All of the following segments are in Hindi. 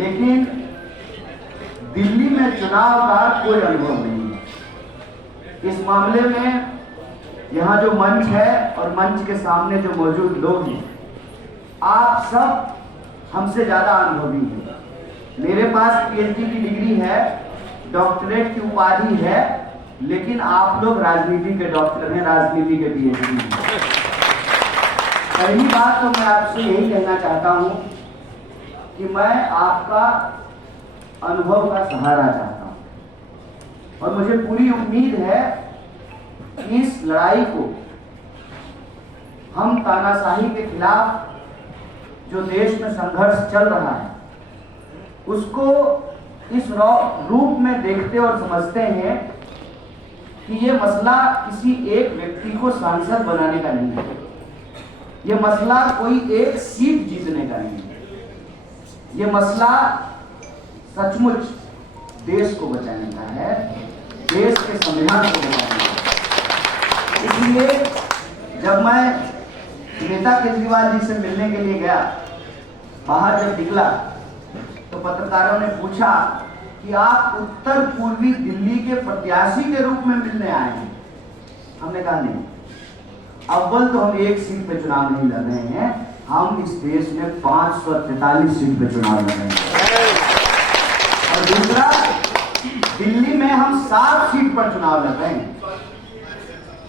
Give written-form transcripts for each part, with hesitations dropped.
लेकिन दिल्ली में चुनाव का कोई अनुभव नहीं है। इस मामले में यहाँ जो मंच है और मंच के सामने जो मौजूद लोग हैं, आप सब हमसे ज्यादा अनुभवी हैं। मेरे पास पीएचडी की डिग्री है, डॉक्टरेट की उपाधि है, लेकिन आप लोग राजनीति के डॉक्टर हैं, राजनीति के पीएचडी हैं। पहली बात तो मैं आपसे यही कहना चाहता हूं कि मैं आपका अनुभव का सहारा चाहता हूं और मुझे पूरी उम्मीद है कि इस लड़ाई को हम तानाशाही के खिलाफ जो देश में संघर्ष चल रहा है उसको इस रूप में देखते और समझते हैं कि ये मसला किसी एक व्यक्ति को सांसद बनाने का नहीं है, ये मसला कोई एक सीट जीतने का नहीं है, ये मसला सचमुच देश को बचाने का है, देश के संविधान को बचाने का है। इसलिए जब मैं नेता केजरीवाल जी से मिलने के लिए गया, बाहर जब निकला तो पत्रकारों ने पूछा कि आप उत्तर पूर्वी दिल्ली के प्रत्याशी के रूप में मिलने आए हैं। हमने कहा नहीं, अव्वल तो हम एक सीट पे चुनाव नहीं लड़ रहे हैं, हम इस देश में 543 सीट पे चुनाव लड़ रहे हैं और दूसरा दिल्ली में हम 7 सीट पर चुनाव लड़ रहे हैं।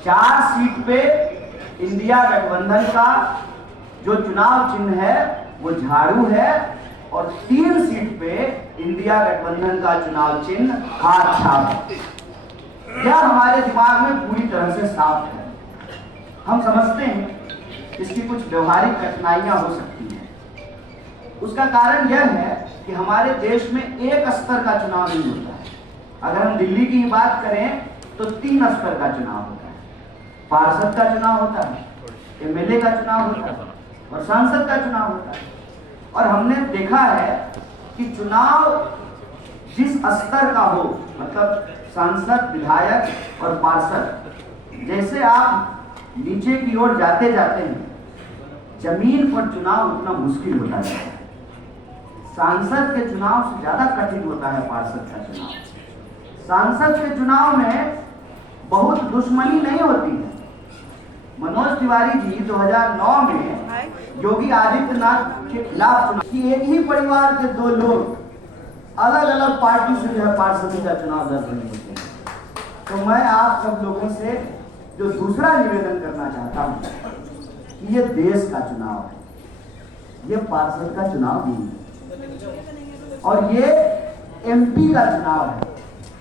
4 सीट पे इंडिया गठबंधन का जो चुनाव चिन्ह है वो झाड़ू है और 3 सीट पे इंडिया गठबंधन का चुनाव चिन्ह हाथ छाप है। यह हमारे दिमाग में पूरी तरह से साफ है। हम समझते हैं इसकी कुछ व्यवहारिक कठिनाइयां हो सकती हैं। उसका कारण यह है कि हमारे देश में एक स्तर का चुनाव नहीं होता है। अगर हम दिल्ली की बात करें तो 3 स्तर का चुनाव होता है। पार्षद का चुनाव होता है, एमएलए का चुनाव होता है और सांसद का चुनाव होता है। और हमने देखा है कि चुनाव जिस स्तर का हो, मतलब सांसद, विधायक और पार्षद, जैसे आप नीचे की ओर जाते जाते हैं जमीन पर चुनाव उतना मुश्किल होता जाता है। सांसद के चुनाव से ज्यादा कठिन होता है पार्षद का चुनाव। सांसद के चुनाव में बहुत दुश्मनी नहीं होती है। मनोज तिवारी जी 2009 में योगी आदित्यनाथ के खिलाफ चुनाव कि एक ही परिवार के 2 लोग अलग अलग पार्टी से जो है पार्षद का चुनाव लड़ रहे होते हैं। तो मैं आप सब लोगों से जो दूसरा निवेदन करना चाहता हूं कि ये देश का चुनाव है, ये पार्षद का चुनाव नहीं है और ये एमपी का चुनाव है,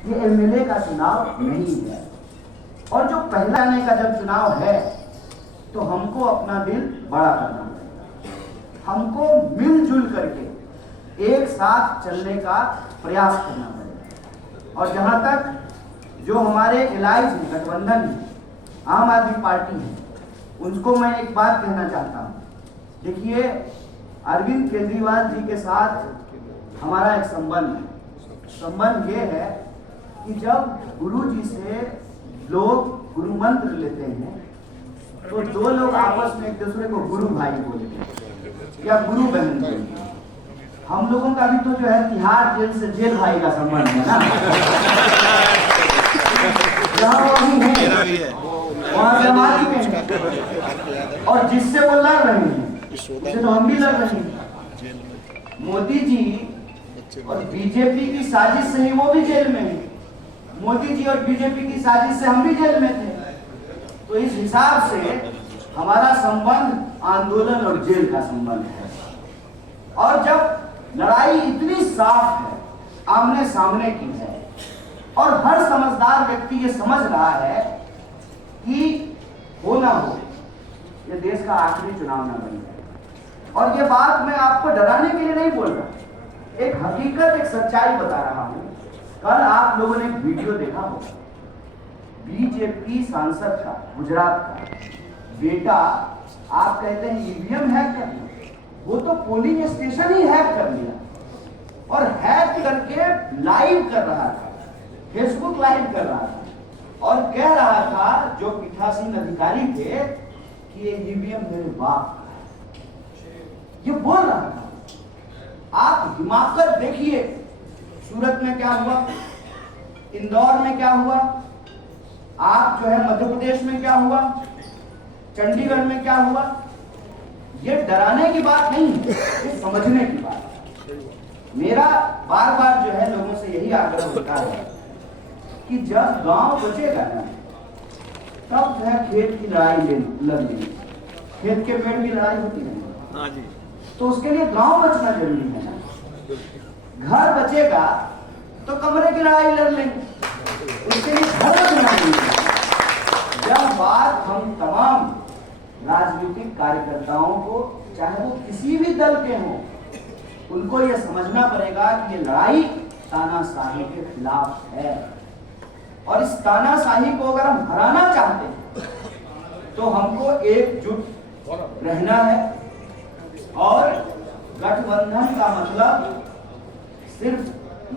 ये एमएलए का चुनाव नहीं है। और जो पहला आने का जब चुनाव है तो हमको अपना दिल बड़ा करना पड़ेगा, हमको मिलजुल करके एक साथ चलने का प्रयास करना पड़ेगा। और जहां तक जो हमारे एलाइज गठबंधन है, आम आदमी पार्टी है, उनको मैं एक बात कहना चाहता हूं। देखिए, अरविंद केजरीवाल जी के साथ हमारा एक संबंध है। संबंध ये है कि जब गुरु जी से लोग गुरु मंत्र लेते हैं तो 2 लोग आपस में एक दूसरे को गुरु भाई बोलते हैं या गुरु बहन बोलते हैं। हम लोगों का भी तो जो है तिहाड़ जेल से जेल भाई का संबंध है ना, जहाँ वही है वहाँ समाधि में है और जिससे वो लड़ रहे हैं उससे तो हम भी लड़ रहे हैं। मोदी जी और बीजेपी की साजिश से ही वो भी जेल में है, मोदी जी और बीजेपी की साजिश से हम भी जेल में थे। तो इस हिसाब से हमारा संबंध आंदोलन और जेल का संबंध है। और जब लड़ाई इतनी साफ है, आमने सामने की है और हर समझदार व्यक्ति ये समझ रहा है कि हो ना हो ये देश का आखिरी चुनाव ना बन जाए। और ये बात मैं आपको डराने के लिए नहीं बोल रहा, एक हकीकत, एक सच्चाई बता रहा हूं। कल आप लोगों ने एक वीडियो देखा होगा, बीजेपी सांसद का, गुजरात का बेटा, आप कहते हैं ईवीएम हैक कर लिया, वो तो पोलिंग स्टेशन ही हैक कर लिया और हैक करके लाइव कर रहा था, फेसबुक लाइव कर रहा था और कह रहा था जो पीठासीन अधिकारी थे कि ये ईवीएम मेरे बाप का है, ये बोल रहा था। आप हिमाकत देखिए, सूरत में क्या हुआ, इंदौर में क्या हुआ, आप जो है मध्य प्रदेश में क्या हुआ, चंडीगढ़ में क्या हुआ। ये डराने की बात नहीं, ये समझने की बात है। मेरा बार बार जो है लोगों से यही आग्रह होता है कि जब गांव बचेगा ना, तब जो है खेत की लड़ाई लड़नी, खेत के पेड़ की लड़ाई होती है, तो उसके लिए गांव बचना जरूरी है ना। घर बचेगा तो कमरे की लड़ाई लड़ लेंगे, उसके लिए घर बचना जरूरी है। जब बात हम तमाम राजनीतिक कार्यकर्ताओं को, चाहे वो किसी भी दल के हों, उनको यह समझना पड़ेगा कि ये लड़ाई तानाशाही के खिलाफ है, और इस तानाशाही को अगर हम हराना चाहते हैं तो हमको एकजुट रहना है। और गठबंधन का मतलब सिर्फ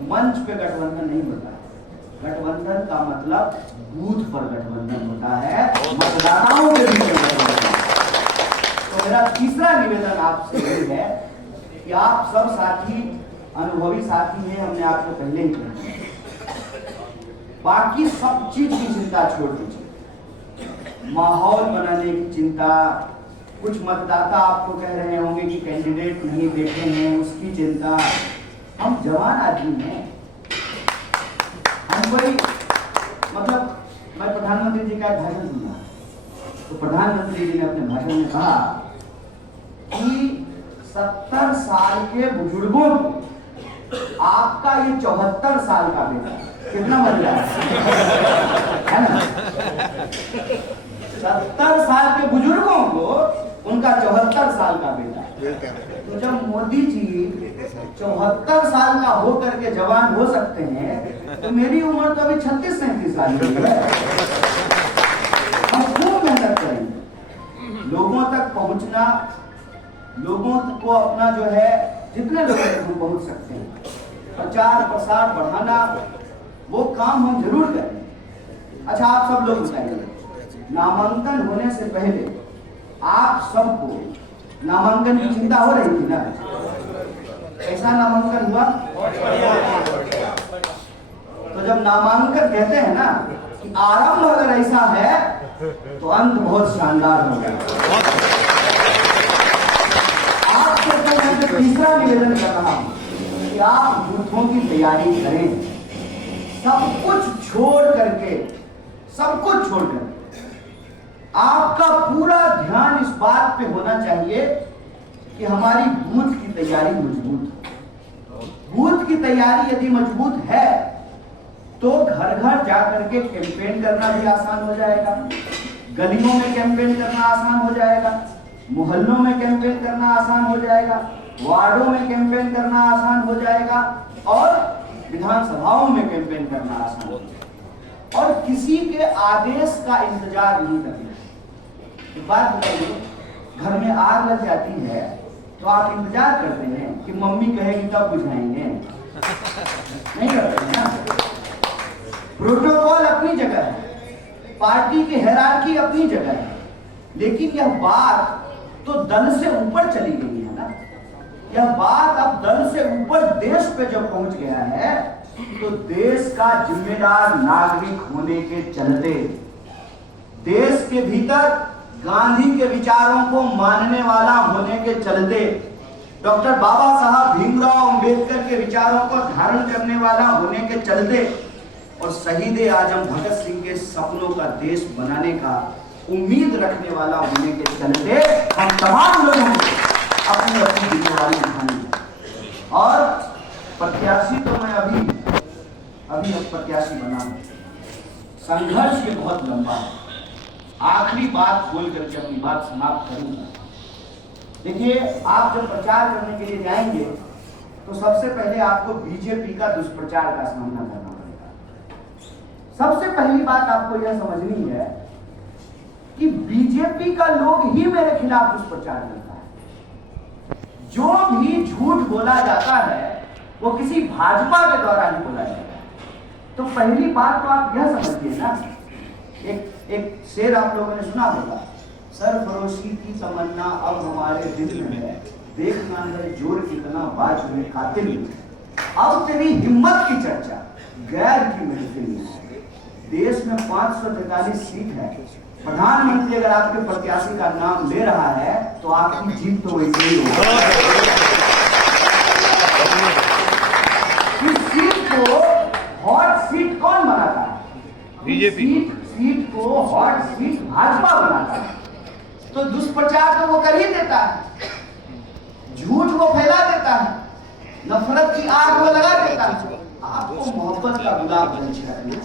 मंच पे गठबंधन नहीं होता है, गठबंधन का मतलब बूथ पर गठबंधन होता है, मतदाताओं के बीच में गठबंधन। तो मेरा तीसरा निवेदन आपसे यही है कि आप सब साथी अनुभवी साथी हैं, हमने आपको पहले ही कहा, बाकी सब चीज की चिंता छोड़ दीजिए। माहौल बनाने की चिंता, कुछ मतदाता आपको कह रहे होंगे कि कैंडिडेट नहीं देखे हैं, उसकी चिंता। हम जवान आदमी हैं, हम कोई मतलब, मैं प्रधानमंत्री जी का एक भाषण सुना, तो प्रधानमंत्री जी ने अपने भाषण में कहा कि 70 साल के बुजुर्गों को आपका ये 74 साल का बेटा, कितना बदला है ना। 70 साल के बुजुर्गों को उनका 74 साल का बेटा। तो जब मोदी जी 74 साल का होकर के जवान हो सकते हैं, तो मेरी उम्र तो अभी 36-37 साल की है। हम खूब मेहनत करेंगे, लोगों तक पहुंचना, लोगों को अपना जो है जितने लोगों तक हम पहुंच सकते हैं, प्रचार प्रसार बढ़ाना, वो काम हम जरूर करें। अच्छा, आप सब लोग बताइए, नामांकन होने से पहले आप सबको नामांकन की चिंता हो रही थी ना? ऐसा नामांकन हुआ? तो जब नामांकन कहते हैं ना कि आरंभ अगर ऐसा है तो अंत बहुत शानदार होगा। आपसे मैं तीसरा निवेदन कर रहा हूं कि आप बूथों की तैयारी करें, सब कुछ छोड़ करके, सब कुछ छोड़ करके आपका पूरा ध्यान इस बात पे होना चाहिए कि हमारी बूथ की तैयारी मजबूत हो। बूथ की तैयारी यदि मजबूत है तो घर घर जाकर के कैंपेन करना भी आसान हो जाएगा, गलियों में कैंपेन करना आसान हो जाएगा, मोहल्लों में कैंपेन करना आसान हो जाएगा, वार्डों में कैंपेन करना आसान हो जाएगा, और विधानसभाओं में कैंपेन करना आसान हो जाएगा। और किसी के आदेश का इंतजार नहीं करना। एक बात बताइए, घर में आग लग जाती है तो आप इंतजार करते हैं कि मम्मी कहेगी तब बुझाएंगे? नहीं करते ना। प्रोटोकॉल अपनी जगह है, पार्टी की हायरार्की अपनी जगह है, लेकिन यह बात तो दल से ऊपर चली गई है ना। यह बात अब दल से ऊपर देश पे जब पहुंच गया है, तो देश का जिम्मेदार नागरिक होने के चलते, देश के भीतर गांधी के विचारों को मानने वाला होने के चलते, डॉक्टर बाबा साहब भीमराव अंबेडकर के विचारों को धारण करने वाला होने के चलते, और शहीद आजम भगत सिंह के सपनों का देश बनाने का उम्मीद रखने वाला होने के चलते, हम तमाम लोगों को अपनी अपनी जिम्मेदारी उठानी है। और प्रत्याशी तो मैं अभी प्रत्याशी बना हूं। संघर्ष ये बहुत लंबा है। आखिरी बात बोल करके अपनी बात समाप्त करूंगा। देखिए, आप जब प्रचार करने के लिए जाएंगे तो सबसे पहले आपको बीजेपी का दुष्प्रचार का सामना करना पड़ेगा। सबसे पहली बात आपको यह समझनी है कि बीजेपी का लोग ही मेरे खिलाफ दुष्प्रचार करता है। जो भी झूठ बोला जाता है वो किसी भाजपा के द्वारा ही बोला जाता है। तो पहली बात तो आप यह समझिए ना, एक शेर आप लोगों ने सुना होगा, सरफरोशी की तमन्ना अब हमारे दिल में है, देखना है जोर कितना बाज में कातिल में, अब तेरी हिम्मत की चर्चा गैर की महफिल में। देश में 543 सीट है, प्रधानमंत्री अगर आपके प्रत्याशी का नाम ले रहा है तो आपकी जीत तो वैसे ही होगी। इस सीट को हॉट सीट कौन बनाता है? बीजेपी। सीट को हॉट सीट भाजपा बनाता है। तो दुष्प्रचार तो वो कर ही देता है, झूठ वो फैला देता है, नफरत की आग वो लगा देता है। आपको मोहब्बत का गुलाब नहीं छेड़ना।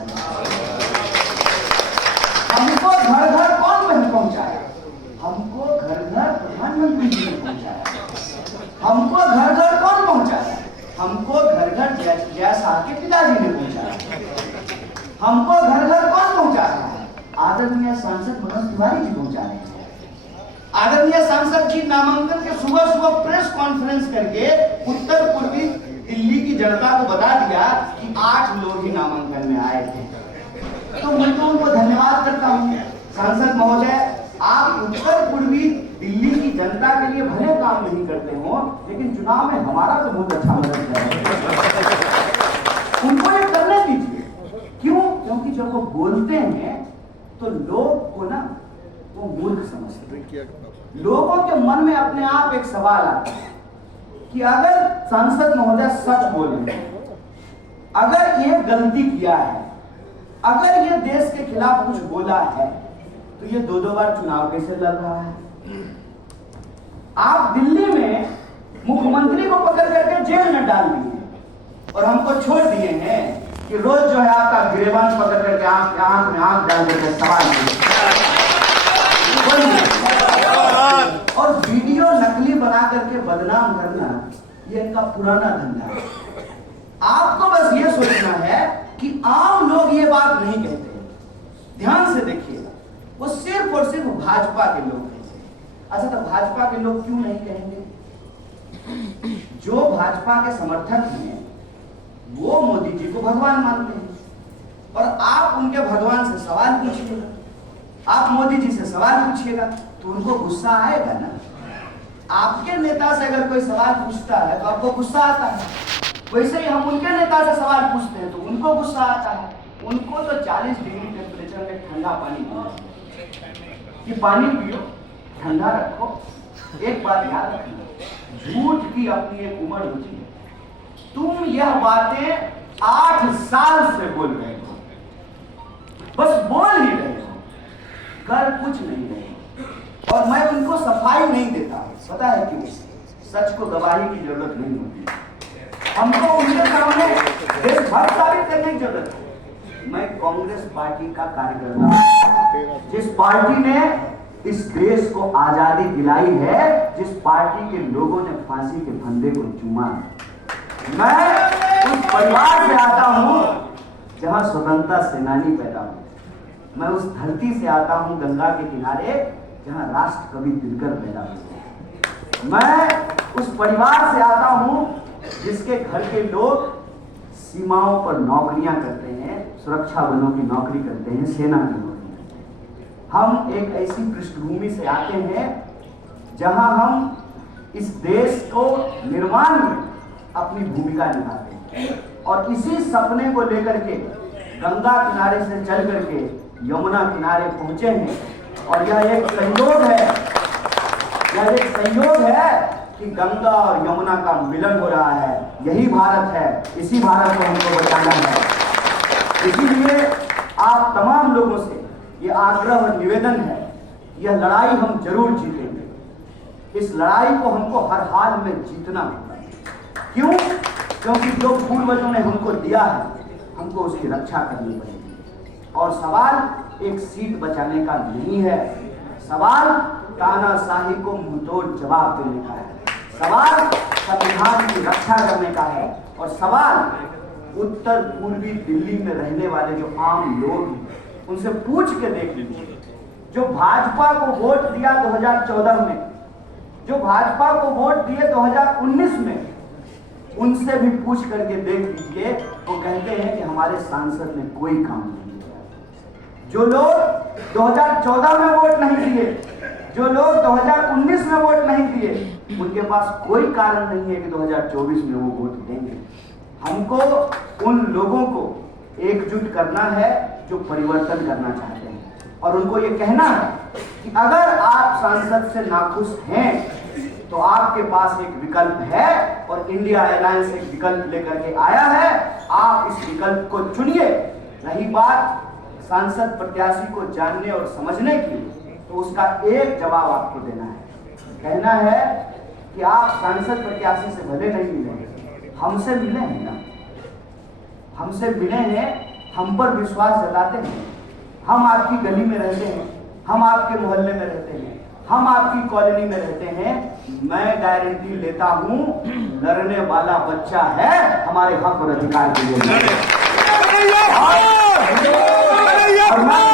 हमको घर घर कौन नहीं पहुंचाया? हमको घर घर प्रधानमंत्री जी ने पहुंचाया। हमको घर घर कौन पहुंचाया? हमको घर घर जय साहब के पिताजी ने पहुंचाया। हमको घर घर कौन पहुंचा रहा है? आदरणीय सांसद मनोज तिवारी जी पहुंचा रहे हैं। आदरणीय सांसद जी नामांकन के सुबह सुबह प्रेस कॉन्फ्रेंस करके उत्तर पूर्वी दिल्ली की जनता को बता दिया कि 8 लोग ही नामांकन में आए थे। तो मैं तो उनको धन्यवाद करता हूँ। सांसद महोदय, आप उत्तर पूर्वी दिल्ली की जनता के लिए भले काम नहीं करते हो, लेकिन चुनाव में हमारा तो बहुत अच्छा मदद है। उनको ये करने दीजिए। क्यों? क्योंकि जब वो बोलते हैं तो लोग को ना वो मूर्ख समझते हैं। लोगों के मन में अपने आप एक सवाल आता है कि अगर सांसद महोदय सच बोले, अगर ये गलती किया है, अगर ये देश के खिलाफ कुछ बोला है, तो ये 2-2 बार चुनाव कैसे लड़ रहा है? आप दिल्ली में मुख्यमंत्री को पकड़ करके जेल में डाल दिए और हमको छोड़ दिए हैं कि रोज जो है आपका गिरेबान पकड़ करके आंख में आंख डाल करके सवाल और वीडियो नकली बना करके बदनाम करना, ये इनका पुराना धंधा है। आपको बस ये सोचना है कि आम लोग ये बात नहीं कहते। ध्यान से देखिएगा, वो सिर्फ और सिर्फ भाजपा के लोग कहते हैं। अच्छा, तो भाजपा के लोग क्यों नहीं कहेंगे? जो भाजपा के समर्थक हैं वो मोदी जी को भगवान मानते हैं, और आप उनके भगवान से सवाल पूछिएगा, आप मोदी जी से सवाल पूछिएगा तो उनको गुस्सा आएगा ना। आपके नेता से अगर कोई सवाल पूछता है तो आपको गुस्सा आता है, वैसे ही हम उनके नेता से सवाल पूछते हैं तो उनको गुस्सा आता है। उनको तो 40 डिग्री टेम्परेचर में ठंडा पानी पियो कि पानी पियो, ठंडा रखो। एक बात याद रखना, झूठ की अपनी एक उम्र होती है। तुम यह बातें 8 साल से बोल रहे हो, बस बोल ही रहे हो, कर कुछ नहीं रहे। और मैं उनको सफाई नहीं देता, पता है क्यों? सच को गवाही की जरूरत नहीं होती। हमको उनके सामने देशभक्त साबित करने की जरूरत है। मैं कांग्रेस पार्टी का कार्यकर्ता हूं, जिस पार्टी ने इस देश को आजादी दिलाई है, जिस पार्टी के लोगों ने फांसी के फंदे को चूमा। मैं उस परिवार से आता हूं जहां स्वतंत्रता सेनानी पैदा हुए। मैं उस धरती से आता हूं गंगा के किनारे जहां राष्ट्र कवि दिनकर पैदा हुए। मैं उस परिवार से आता हूं जिसके घर के लोग सीमाओं पर नौकरियां करते हैं, सुरक्षा बलों की नौकरी करते हैं, सेना की नौकरी करते हैं। हम एक ऐसी पृष्ठभूमि से आते हैं जहां हम इस देश को निर्माण में अपनी भूमिका निभाते हैं, और इसी सपने को लेकर के गंगा किनारे से चल करके यमुना किनारे पहुंचे हैं। और यह एक संयोग है, यह एक संयोग है कि गंगा और यमुना का मिलन हो रहा है। यही भारत है, इसी भारत को हमको बचाना है। इसीलिए आप तमाम लोगों से ये आग्रह और निवेदन है, यह लड़ाई हम जरूर जीतेंगे। इस लड़ाई को हमको हर हाल में जीतना होगा। क्यों? क्योंकि जो पूर्वजों ने हमको दिया है, हमको उसकी रक्षा करनी पड़ेगी। और सवाल एक सीट बचाने का नहीं है, सवाल तानाशाही को मुंहतोड़ जवाब देने का है, सवाल संविधान की रक्षा करने का है, और सवाल उत्तर पूर्वी दिल्ली में रहने वाले जो आम लोग हैं उनसे पूछ के देख लीजिए। जो भाजपा को वोट दिया 2014 में, जो भाजपा को वोट दिए 2019 में, उनसे भी पूछ करके देख लीजिए। वो कहते हैं कि हमारे सांसद ने कोई काम नहीं किया। जो लोग 2014 में वोट नहीं दिए, जो लोग 2019 में वोट नहीं दिए, उनके पास कोई कारण नहीं है कि 2024 में वो वोट देंगे। हमको उन लोगों को एकजुट करना है जो परिवर्तन करना चाहते हैं, और उनको ये कहना है कि अगर आप सांसद से नाखुश हैं तो आपके पास एक विकल्प है, और इंडिया अलायंस एक विकल्प लेकर के आया है। आप इस विकल्प को चुनिए। रही बात सांसद प्रत्याशी को जानने और समझने की, तो उसका एक जवाब आपको देना है। कहना है कि आप सांसद प्रत्याशी से भले नहीं मिले, हमसे मिले हैं ना, हमसे मिले हैं, हम पर विश्वास जताते हैं। हम आपकी गली में रहते हैं, हम आपके मोहल्ले में रहते हैं, हम आपकी कॉलोनी में रहते हैं। मैं गारंटी लेता हूं, लड़ने वाला बच्चा है हमारे हक और अधिकार के लिए। और मैं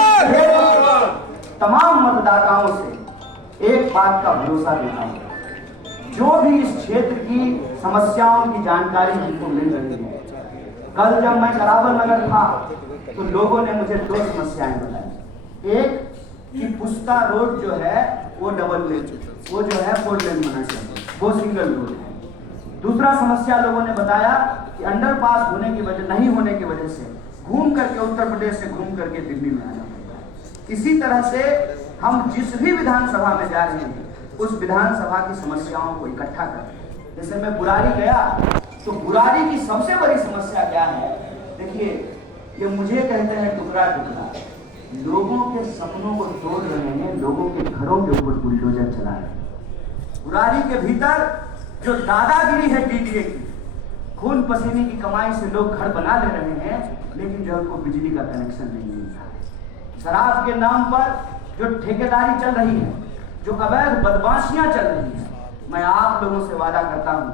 तमाम मतदाताओं से एक बात का भरोसा देता हूं, जो भी इस क्षेत्र की समस्याओं की जानकारी हमको मिल रही है। कल जब मैं करावल नगर था तो लोगों ने मुझे दो समस्याएं बताई। एक कि पुस्ता रोड जो है वो डबल लेन, वो जो है 4 लेन होना चाहिए, वो सिंगल रोड है। दूसरा समस्या लोगों ने बताया कि अंडरपास होने की वजह नहीं होने की वजह से घूम करके उत्तर प्रदेश से घूम करके दिल्ली में आना पड़ता है। इसी तरह से हम जिस भी विधानसभा में जा रहे हैं उस विधानसभा की समस्याओं को इकट्ठा करते हैं। जैसे मैं बुरारी गया तो बुरारी की सबसे बड़ी समस्या क्या है? देखिए, ये मुझे कहते हैं टुकड़ा टुकड़ा, लोगों के सपनों को तोड़ रहे हैं, लोगों के घरों के ऊपर बुलडोजर चला रहे हैं। बुरारी के भीतर जो दादागिरी है डीडीए की, खून पसीने की कमाई से लोग घर बना ले रहे हैं, लेकिन जो उनको बिजली का कनेक्शन नहीं मिल रहा है। शराब के नाम पर जो ठेकेदारी चल रही है, जो अवैध बदमाशियां चल रही हैं, मैं आप लोगों से वादा करता हूं,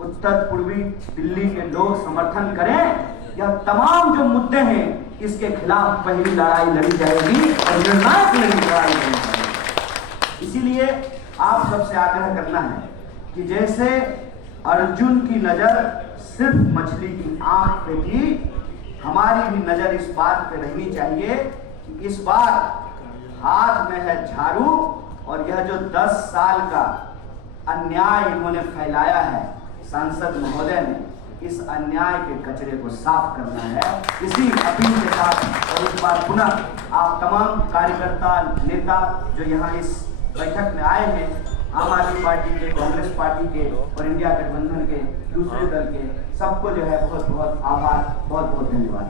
उत्तर पूर्वी दिल्ली के लोग समर्थन करें। यह तमाम जो मुद्दे हैं, इसके खिलाफ पहली लड़ाई लड़ी जाएगी और निर्णायक लड़ाई लड़ी जाएगी। इसीलिए आप सबसे आग्रह करना है कि जैसे अर्जुन की नजर सिर्फ मछली की आंख पे थी, हमारी भी नजर इस बात पे रहनी चाहिए कि इस बार हाथ में है झाड़ू, और यह जो 10 साल का अन्याय इन्होंने फैलाया है सांसद महोदय ने, इस अन्याय के कचरे को साफ करना है। इसी अपील के साथ और इस बार पुनः आप तमाम कार्यकर्ता नेता जो यहाँ इस बैठक में आए हैं, आम आदमी पार्टी के, कांग्रेस पार्टी के और इंडिया गठबंधन के दूसरे दल के, सबको जो है बहुत बहुत आभार, बहुत बहुत धन्यवाद।